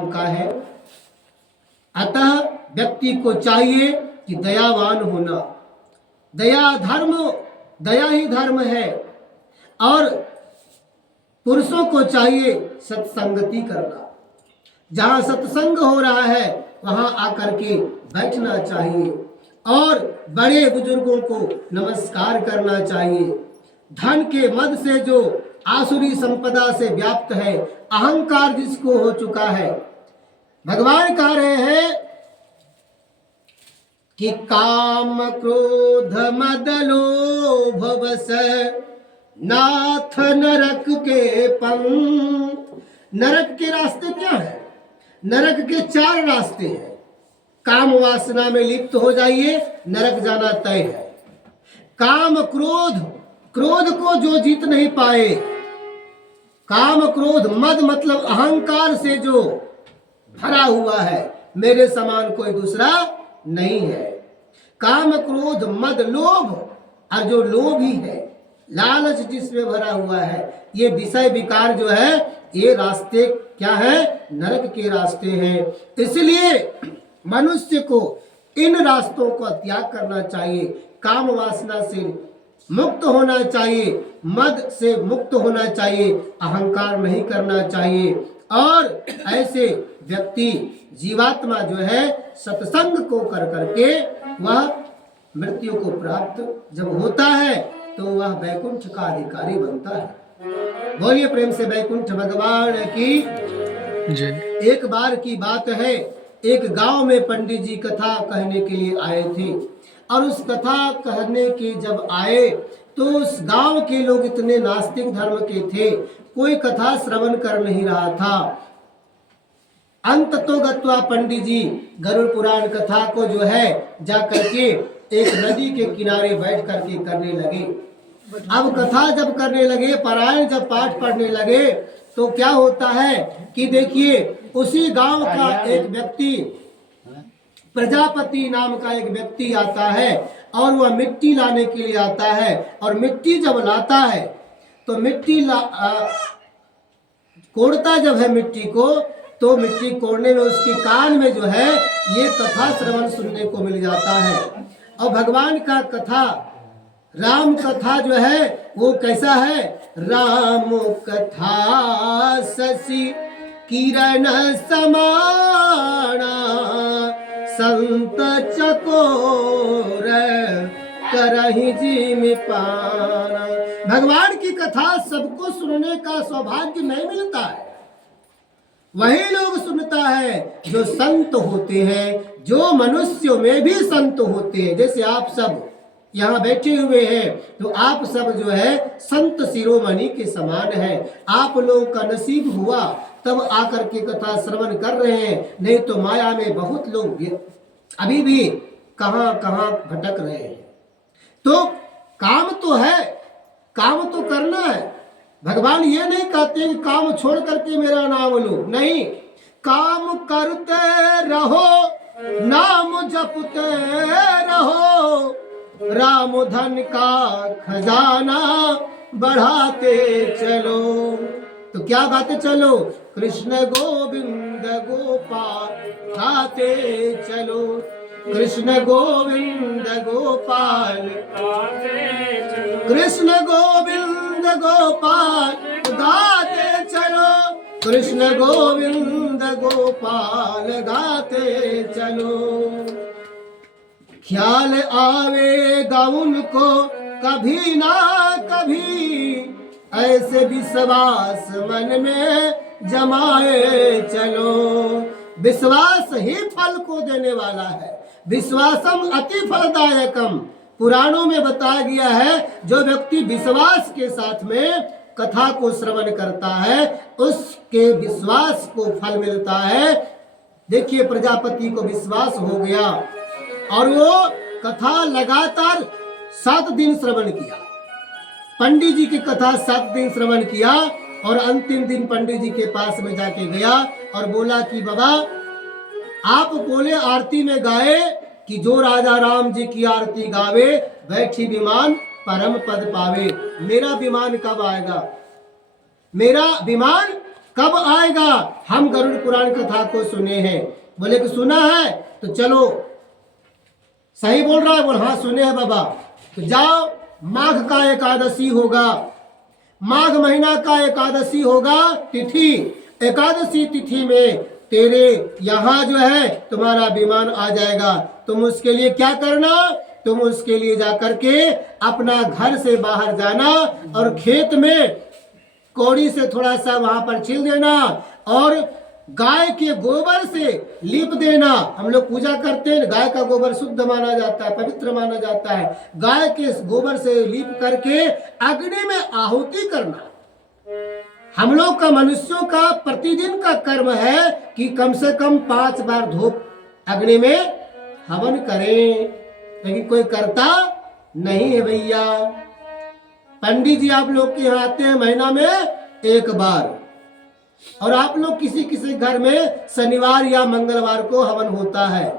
काम का है। अतः व्यक्ति को चाहिए कि दयावान होना। दया ही धर्म है। और पुरुषों को चाहिए सत्संगति करना। जहाँ सत्संग हो रहा है वहाँ आकर के बैठना चाहिए और बड़े बुजुर्गों को नमस्कार करना चाहिए। धन के मद से जो आसुरी संपदा से व्याप्त है, अहंकार जिसको हो चुका है, भगवान कह रहे हैं कि काम क्रोध मद लोभ वश नाथ नरक के पंख। नरक के रास्ते क्या है? नरक के 4 रास्ते हैं। काम वासना में लिप्त हो जाइए, नरक जाना तय है। काम क्रोध, क्रोध को जो जीत नहीं पाए, काम क्रोध मद मतलब अहंकार से जो भरा हुआ है, मेरे समान कोई दूसरा नहीं है। काम क्रोध मद लोभ, और जो लोभी है, लालच जिसमें भरा हुआ है, ये विषय विकार जो है, ये रास्ते क्या है? नरक के रास्ते हैं। इसलिए मनुष्य को इन रास्तों का त्याग करना चाहिए। काम वासना से मुक्त होना चाहिए, मद से मुक्त होना चाहिए, अहंकार नहीं करना चाहिए। और ऐसे व्यक्ति जीवात्मा जो है सत्संग को कर करके वह मृत्यु को प्राप्त जब होता है तो वह वैकुंठ का अधिकारी बनता है। बोलिए प्रेम से वैकुंठ भगवान की जय। एक बार की बात है, एक गांव में पंडित जी कथा कहने के लिए आए थे। और उस कथा कहने के जब आए तो उस गांव के लोग इतने नास्तिक धर्म के थे, कोई कथा श्रवण कर नहीं रहा था। अंत तो गत्वा पंडित जी गरुड़ पुराण कथा को जो है जा करके एक नदी के किनारे बैठ करके करने लगे। अब कथा जब करने लगे, पारायण जब पाठ पढ़ने लगे, तो क्या होता है कि देखिए उसी गांव का एक व्यक्ति, प्रजापति नाम का एक व्यक्ति आता है और वह मिट्टी लाने के लिए आता है। और मिट्टी जब लाता है तो कोड़ता जब है मिट्टी को, तो मिट्टी कोड़ने में उसके कान में जो है ये कथा श्रवण सुनने को मिल जाता है। और भगवान का कथा, राम कथा जो है वो कैसा है? राम कथा शशि किरण समाना, संत चकोर करहि जी में पाना। भगवान की कथा सबको सुनने का सौभाग्य नहीं मिलता है। वही लोग सुनता है जो संत होते हैं, जो मनुष्यों में भी संत होते हैं। जैसे आप सब यहाँ बैठे हुए हैं तो आप सब जो है संत शिरोमणि के समान है। आप लोगों का नसीब हुआ तब आकर के कथा श्रवण कर रहे हैं, नहीं तो माया में बहुत लोग अभी भी कहां कहां भटक रहे हैं। तो काम तो है, काम तो करना है। भगवान ये नहीं कहते कि काम छोड़ करके मेरा नाम लो, नहीं, काम करते रहो, नाम जपते रहो, राम धन का खजाना बढ़ाते चलो। तो क्या गाते चलो? कृष्ण गोविंद गोपाल गाते चलो, कृष्ण गोविंद गोपाल कृष्ण गोविंद गोपाल गाते चलो, कृष्ण गोविंद गोपाल गाते चलो। ख्याल आवेगा उनको कभी ना कभी, ऐसे विश्वास मन में जमाए चलो। विश्वास ही फल को देने वाला है। विश्वासम अति फलदायकम, पुराणों में बताया गया है। जो व्यक्ति विश्वास के साथ में कथा को श्रवण करता है उसके विश्वास को फल मिलता है। देखिए प्रजापति को विश्वास हो गया और वो कथा लगातार 7 दिन श्रवण किया। पंडित जी की कथा 7 दिन श्रवण किया और अंतिम दिन पंडित जी के पास में जाके गया और बोला कि बाबा आप बोले आरती में गाए कि जो राजा राम जी की आरती गावे बैठी विमान परम पद पावे। मेरा विमान कब आएगा? मेरा विमान कब आएगा? हम गरुड़ पुराण कथा को सुने हैं। बोले कि सुना है, तो चलो। सही बोल रहा है? बोल हाँ सुने हैं बाबा। तो जाओ, माघ का एकादशी होगा, माघ महीना का एकादशी होगा तिथि। एकादशी तिथि में तेरे यहाँ जो है तुम्हारा विमान आ जाएगा। तुम उसके लिए क्या करना? तुम उसके लिए जाकर के अपना घर से बाहर जाना और खेत में कौड़ी से थोड़ा सा वहां पर छील देना और गाय के गोबर से लीप देना। हम लोग पूजा करते हैं, गाय का गोबर शुद्ध माना जाता है, पवित्र माना जाता है। गाय के गोबर से लीप करके अग्नि में आहुति करना। हम लोग का, मनुष्यों का प्रतिदिन का कर्म है कि कम से कम 5 बार धूप अग्नि में हवन करें, लेकिन कोई करता नहीं है भैया। पंडित जी आप लोग के यहाँ आते हैं महीना में 1 बार, और आप लोग किसी किसी घर में शनिवार या मंगलवार को हवन होता है।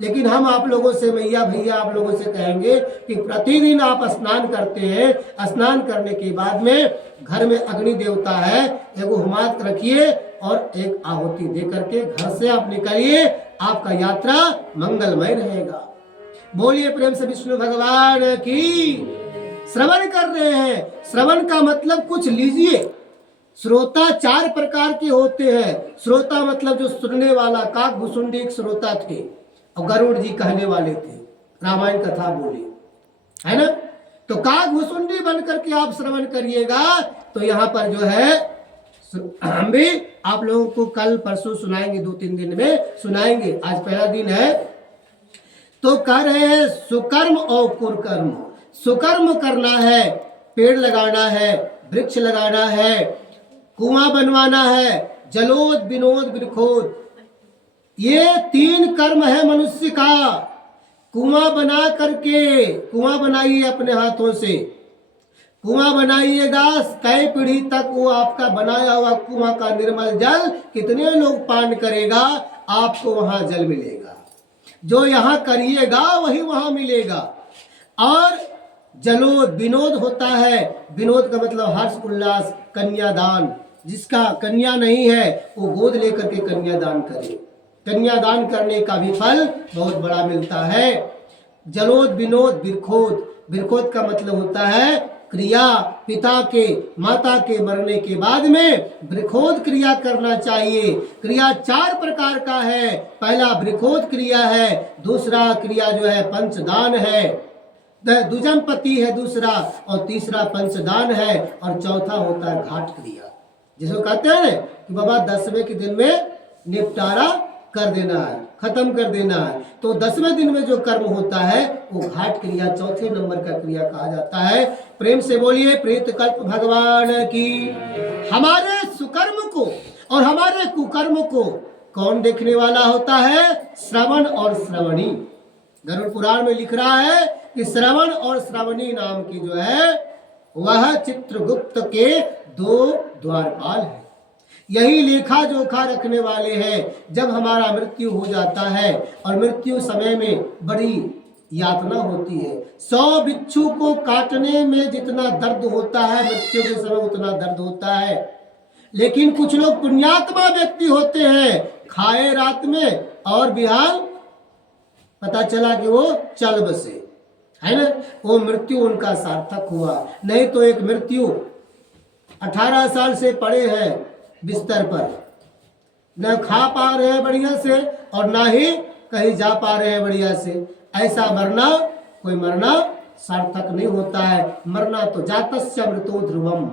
लेकिन हम आप लोगों से भैया आप लोगों से कहेंगे कि प्रतिदिन आप स्नान करते हैं, स्नान करने के बाद में घर में अग्नि देवता है, एगो हुमात रखिए और एक आहुति दे करके घर से आप निकलिए, आपका यात्रा मंगलमय रहेगा। बोलिए प्रेम से विष्णु भगवान की। श्रवण कर रहे हैं, श्रवण का मतलब कुछ लीजिए। श्रोता 4 प्रकार के होते हैं। श्रोता मतलब जो सुनने वाला, काक भुसुंडी एक श्रोता थे और गरुड़ जी कहने वाले थे, रामायण कथा बोली, है ना। तो काक भुसुंडी बन करके आप श्रवण करिएगा। तो यहाँ पर जो है हम भी आप लोगों को कल परसों सुनाएंगे, 2-3 दिन में सुनाएंगे। आज पहला दिन है। तो कह रहे हैं सुकर्म और कुकर्म। सुकर्म करना है, पेड़ लगाना है, वृक्ष लगाना है, कुआं बनवाना है, जलोद विनोद विरखोद, ये 3 कर्म है मनुष्य का। कुआं बना करके, कुआं बनाइए अपने हाथों से, कुआं बनाइएगा, कई पीढ़ी तक वो आपका बनाया हुआ कुआं का निर्मल जल कितने लोग पान करेगा, आपको वहां जल मिलेगा। जो यहाँ करिएगा वही वहां मिलेगा। और जलोद विनोद होता है, विनोद का मतलब हर्ष उल्लास, कन्यादान। जिसका कन्या नहीं है वो गोद लेकर के कन्यादान करे। कन्यादान करने का भी फल बहुत बड़ा मिलता है। जलोद विनोद बिरखोद, बिरखोद का मतलब होता है क्रिया। पिता के, माता के मरने के बाद में बृखोद क्रिया करना चाहिए। क्रिया 4 प्रकार का है। पहला बृखोद क्रिया है, दूसरा क्रिया जो है पंचदान है, दुजमपति है दूसरा, और तीसरा पंचदान है, और चौथा होता है घाट क्रिया, जिसको कहते हैं कि बाबा 10वें के दिन में निपटारा कर देना है, खत्म कर देना है। तो 10वें दिन में जो कर्म होता है वो घाट क्रिया, चौथे नंबर का क्रिया कहा जाता है। प्रेम से बोलिए प्रीत कल्प भगवान की। हमारे सुकर्म को और हमारे कुकर्म को कौन देखने वाला होता है? श्रवण और श्रवणी। गरुड़ पुराण में लिख रहा है कि श्रवण और श्रवणी नाम की जो है वह चित्रगुप्त के 2 द्वारपाल है। यही लेखा जोखा रखने वाले हैं। जब हमारा मृत्यु हो जाता है और मृत्यु समय में बड़ी यातना होती है, 100 बिच्छू को काटने में जितना दर्द होता है मृत्यु के समय उतना दर्द होता है। लेकिन कुछ लोग पुण्यात्मा व्यक्ति होते हैं, खाए रात में और बिहान पता चला कि वो चल बसे, है ना, वो मृत्यु उनका सार्थक हुआ। नहीं तो एक मृत्यु 18 साल से पड़े हैं बिस्तर पर, न खा पा रहे हैं बढ़िया से और ना ही कहीं जा पा रहे हैं बढ़िया से, ऐसा मरना, कोई मरना सार्थक नहीं होता है। मरना तो जातस्य मृतो ध्रुवम।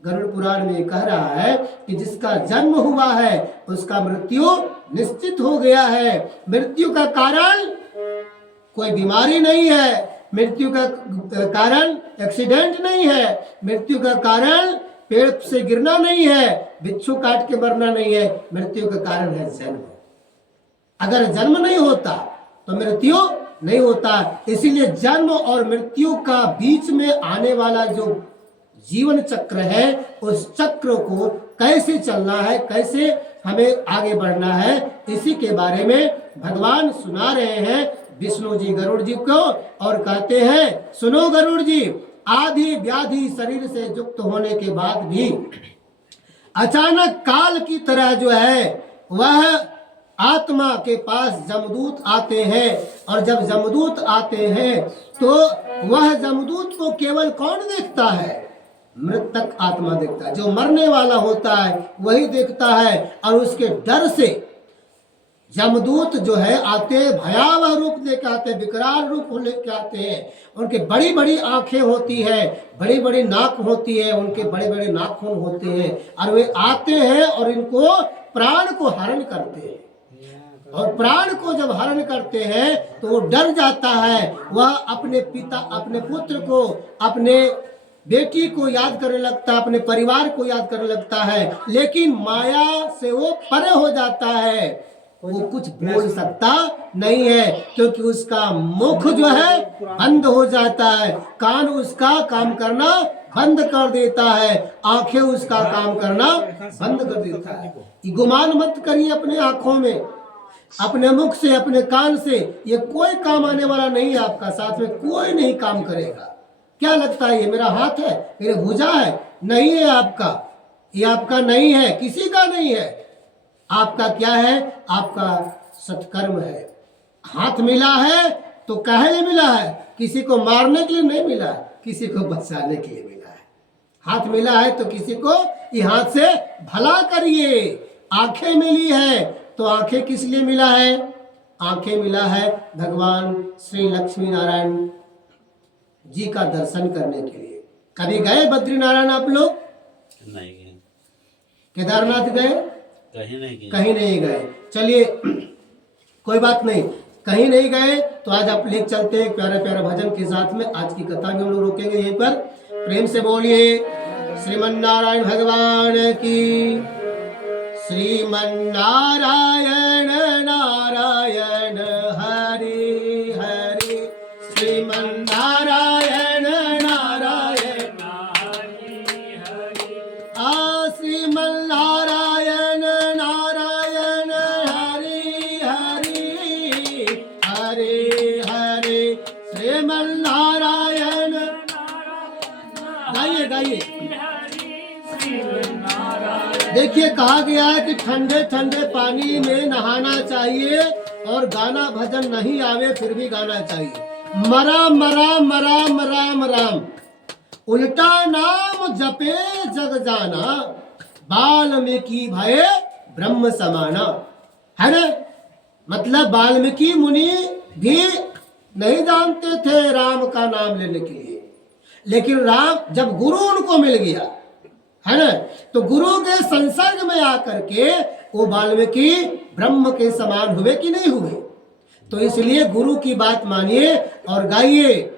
गरुड़ पुराण में कह रहा है कि जिसका जन्म हुआ है उसका मृत्यु निश्चित हो गया है। मृत्यु का कारण कोई बीमारी नहीं है, मृत्यु का कारण एक्सीडेंट नहीं है, मृत्यु का कारण पेड़ से गिरना नहीं है, बिच्छू काट के मरना नहीं है। मृत्यु का कारण है जन्म। अगर जन्म नहीं होता तो मृत्यु नहीं होता। इसीलिए जन्म और मृत्यु का बीच में आने वाला जो जीवन चक्र है, उस चक्र को कैसे चलना है, कैसे हमें आगे बढ़ना है, इसी के बारे में भगवान सुना रहे हैं विष्णु जी गरुड़ जी को। और कहते हैं सुनो गरुड़ जी, आदि व्याधि शरीर से युक्त होने के बाद भी अचानक काल की तरह जो है वह आत्मा के पास जमदूत आते हैं, और जब जमदूत आते हैं तो वह जमदूत को केवल कौन देखता है? मृतक आत्मा देखता है। जो मरने वाला होता है वही देखता है, और उसके डर से जमदूत जो है आते, भयावह रूप लेकर आते, विकराल रूप लेकर आते हैं। उनके बड़ी बड़ी आंखें होती है, बड़ी बड़ी नाक होती है, उनके बड़े बड़े नाखून होते हैं, और वे आते हैं और इनको प्राण को हरण करते हैं। और प्राण को जब हरण करते हैं तो वो डर जाता है, वह अपने पिता, अपने पुत्र को, अपने बेटी को याद करने लगता है, अपने परिवार को याद करने लगता है, लेकिन माया से वो परे हो जाता है। वो कुछ बोल सकता नहीं है, क्योंकि उसका मुख जो है बंद हो जाता है, कान उसका काम करना बंद कर देता है, आंखें उसका काम करना बंद कर देता है। गुमान मत करिए अपने आंखों में, अपने मुख से, अपने कान से, ये कोई काम आने वाला नहीं है आपका। साथ में कोई नहीं काम करेगा। क्या लगता है ये मेरा हाथ है, मेरे भुजा है? नहीं है आपका, ये आपका नहीं है, किसी का नहीं है। आपका क्या है? आपका सत्कर्म है। हाथ मिला है तो काहे लिए मिला है? किसी को मारने के लिए नहीं मिला, किसी को बचाने के लिए मिला है। हाथ मिला है तो किसी को ये हाथ से भला करिए। आंखें मिली है तो आंखें किस लिए मिला है? आंखें मिला है भगवान श्री लक्ष्मी नारायण जी का दर्शन करने के लिए। कभी गए बद्रीनारायण आप लोग? नहीं गए। केदारनाथ गए? कहीं नहीं गए। चलिए कोई बात नहीं, कहीं नहीं गए तो आज आप ले चलते हैं प्यारे प्यारे भजन के साथ में। आज की कथा में हम लोग रोकेंगे यहीं पर। प्रेम से बोलिए श्रीमन्नारायण भगवान की। श्रीमन्नारायण नारायण हरि हरि, श्रीमन्नारायण नारायण हरि हरि, श्रीमन्नारायण नारायण हरि हरि हरि हरि, श्रीमन्नारायण। गाइए गाइए। देखिए कहा गया है कि ठंडे ठंडे पानी में नहाना चाहिए, और गाना भजन नहीं आवे फिर भी गाना चाहिए। मराम मराम मराम राम राम, उल्टा नाम जपे जग जाना, वाल्मीकि भये ब्रह्म समाना। है ना? मतलब वाल्मीकि मुनि भी नहीं जानते थे राम का नाम लेने के लिए, लेकिन राम जब गुरु उनको मिल गया, है ना, तो गुरु के संसर्ग में आकर के वो वाल्मीकि ब्रह्म के समान हुए कि नहीं हुए? तो इसलिए गुरु की बात मानिए और गाइए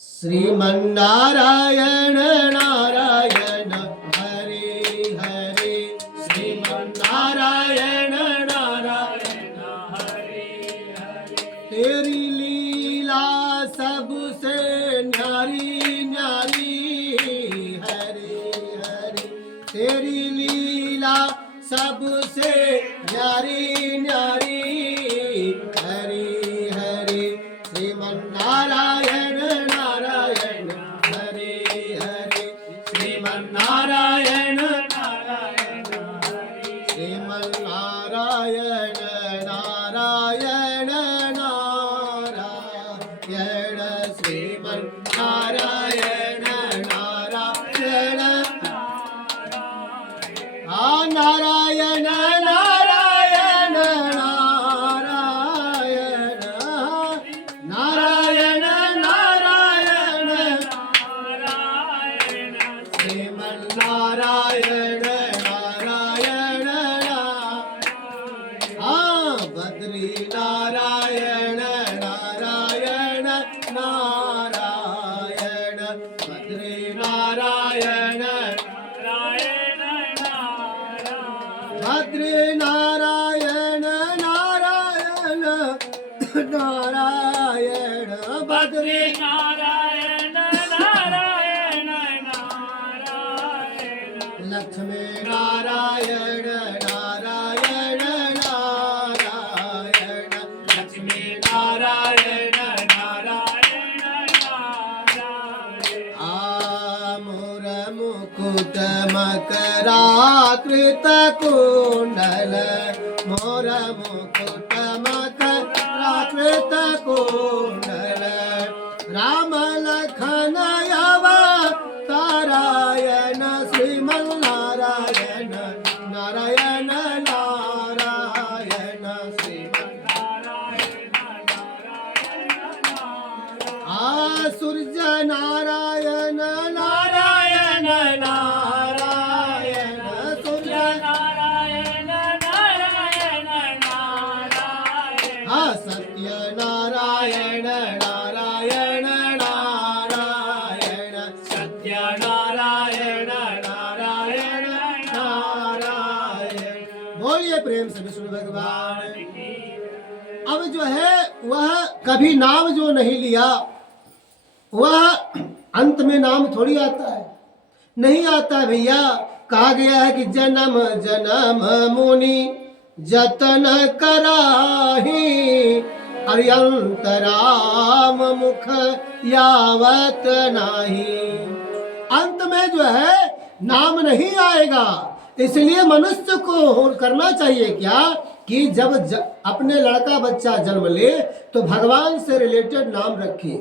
श्रीमन्नारायण नारायण हरि हरि, श्रीमन्नारायण नारायण हरि हरि, तेरी लीला सबसे न्यारी न्यारी, तेरी लीला सबसे न्यारी न्यारी, हरि हरि, श्रीमन्नारायण नारायण हरि हरि, श्रीमन्नारायण नारायण हरि, श्रीमन्नारायण नारायण नारायण, श्रीमन्नारायण नारायण नारायण नारायण नारायण नारायण नारायण, श्रीमन्नारायण नारायण बद्री नारायण नारायण नारायण, बद्री नारायण भद्रे नारायण नारायण नारायण, भद्रे नारायण नारायण नारायण, लक्ष्मी नारायण नारायण नारायण, लक्ष्मी नारायण नारायण नारायण, आमुर मुकुट मकरा प्राकृत कुंडल मोर मुकुट मक प्राकृत कुंडल राम लखन अवतारायण श्रीमन्नारायण नारायण नारायण सूर्य नारायण नारायण नारायण सूर्य नारायण नारायण नारायण सत्य नारायण नारायण नारायण सत्य नारायण नारायण नारायण बोलिए प्रेम से विष्णु भगवान की। अब जो है वह कभी नाम जो नहीं लिया वह अंत में नाम थोड़ी आता है, नहीं आता है भैया। कहा गया है कि जन्म जन्म मुनि जतन कराही अरियंतराम मुख यावत नाही। अंत में जो है नाम नहीं आएगा। इसलिए मनुष्य को करना चाहिए क्या कि जब अपने लड़का बच्चा जन्म ले तो भगवान से रिलेटेड नाम रखे,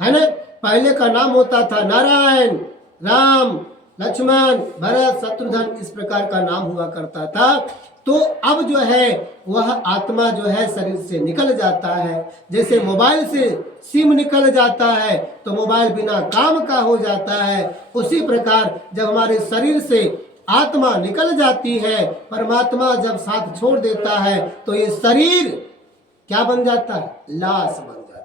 है ना। पहले का नाम होता था नारायण, राम, लक्ष्मण, भरत, शत्रुघ्न, इस प्रकार का नाम हुआ करता था। तो अब जो है वह आत्मा जो है शरीर से निकल जाता है। जैसे मोबाइल से सिम निकल जाता है तो मोबाइल बिना काम का हो जाता है, उसी प्रकार जब हमारे शरीर से आत्मा निकल जाती है, परमात्मा जब साथ छोड़ देता है तो ये शरीर क्या बन जाता है, लाश बन